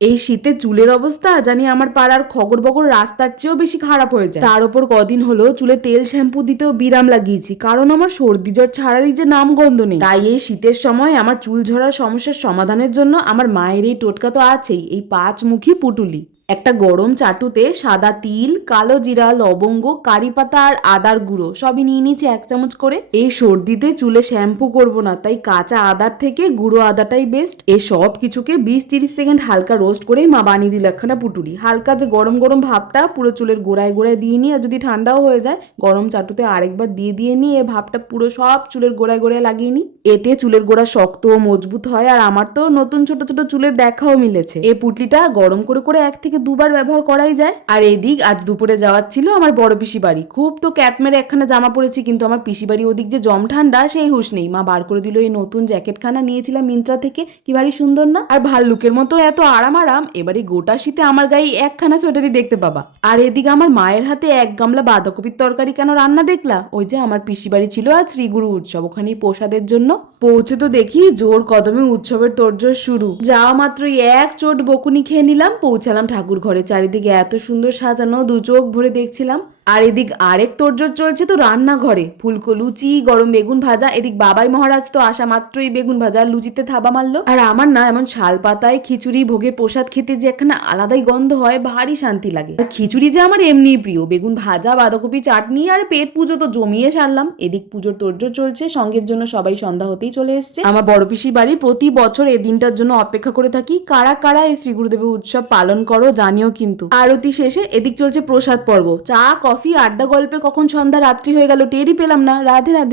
এই শীতে চুলের অবস্থা জানি আমার পাড়ার খগর বগর রাস্তার চেয়েও বেশি খারাপ হয়ে যায়। তার উপর কদিন হলো চুলে তেল শ্যাম্পু দিতেও বিরাম লাগিয়েছি, কারণ আমার সর্দি জ্বর ছাড়ারই যে নাম গন্ধ নেই। তাই এই শীতের সময় আমার চুল ঝরার সমস্যার সমাধানের জন্য আমার মায়ের এই টোটকা তো আছেই, এই পাঁচমুখী পুটুলি। একটা গরম চাটুতে সাদা তিল, কালো জিরা, লবঙ্গ, কারি পাতা আর আদার গুঁড়ো সবই নিয়ে নিয়েছি এক চামচ করে। এই সর্দিতে চুলে শ্যাম্পু করব না, তাই কাঁচা আদার থেকে গুঁড়ো আদাটাই বেস্ট এই সব কিছুকে বিশ তিরিশ সেকেন্ড হালকা রোস্ট করেই মা বানিয়ে দিল একখানা পুটুলি। হালকা যে গরম গরম ভাবটা পুরো চুলের গোড়ায় গোড়ায় দিয়ে নিই আর যদি ঠান্ডাও হয়ে যায়, গরম চাটুতে আরেকবার দিয়ে দিয়ে নিই এর ভাবটা পুরো সব চুলের গোড়ায় গোড়ায় লাগিয়ে নিই। এতে চুলের গোড়া শক্ত ও মজবুত হয়, আর আমার তো নতুন ছোট ছোট চুলের দেখাও মিলেছে। এই পুটলিটা গরম করে করে এক থেকে দুবার ব্যবহার করাই যায়। আর এদিক আজ দুপুরে যাওয়ার ছিল আমার বড় পিসি বাড়ি। খুব তো ক্যাট মেরে একখানা জামা পরেছি, কিন্তু আমার পিসি বাড়ি ওদিক যে জম ঠান্ডা, সেই হুশ নেই। মা বার করে দিল, এই নতুন জ্যাকেটখানা নিয়েছিলাম মিন্ত্রা থেকে, কি ভারী সুন্দর না? আর ভাল্লুকের মতো এত আরাম আরাম, এবারে গোটা শীতে আমার গায়ে একখানা সোয়েটারই দেখতে পাবা। আর এদিকে আমার মায়ের হাতে এক গামলা বাঁধাকপির তরকারি কেন রান্না দেখলা? ওই যে আমার পিসি বাড়ি ছিল আজ শ্রীগুরু উৎসব, ওখানেই প্রসাদের জন্য পৌঁছে তো দেখি জোর কদমে উৎসবের তোরজোর শুরু। যাওয়া মাত্রই এক চোট বকুনি খেয়ে নিলাম, পৌঁছালাম ঠাকুর ঘরে চারিদিকে এত সুন্দর সাজানো, দু চোখ ভরে দেখছিলাম। আর এদিক আরেক তোরজোর চলছে তো রান্নাঘরে। ফুলকো লুচি, গরম বেগুন ভাজা, এদিক বাবাই মহারাজ তো আসা মাত্রই বেগুন ভাজা লুচিতে থাবা মারলো। আর আমার না এমন শাল পাতায় খিচুড়ি, ভোগে প্রসাদ খেতে যে একখানা আলাদাই গন্ধ হয়, ভারী শান্তি লাগে। আর খিচুড়ি যে আমার এমনি প্রিয়, বেগুন ভাজা, বাঁধাকপি চাটনি আর পেট পুজো তো জমিয়ে সারলাম। এদিক পুজোর তোরজোর চলছে, সঙ্গের জন্য সবাই সন্ধ্যা হতেই চলে এসছে। আমার বড় পিসি বাড়ি প্রতি বছর এই দিনটার জন্য অপেক্ষা করে থাকি। কারা কারা এই শ্রী গুরুদেবের উৎসব পালন করো জানিও কিন্তু। আরতি শেষে এদিক চলছে প্রসাদ পর্ব। চা কফি আড্ডা গল্পে কখন সন্ধ্যা রাত্রি হয়ে গেল টেরই পেলাম না। রাধে রাধে।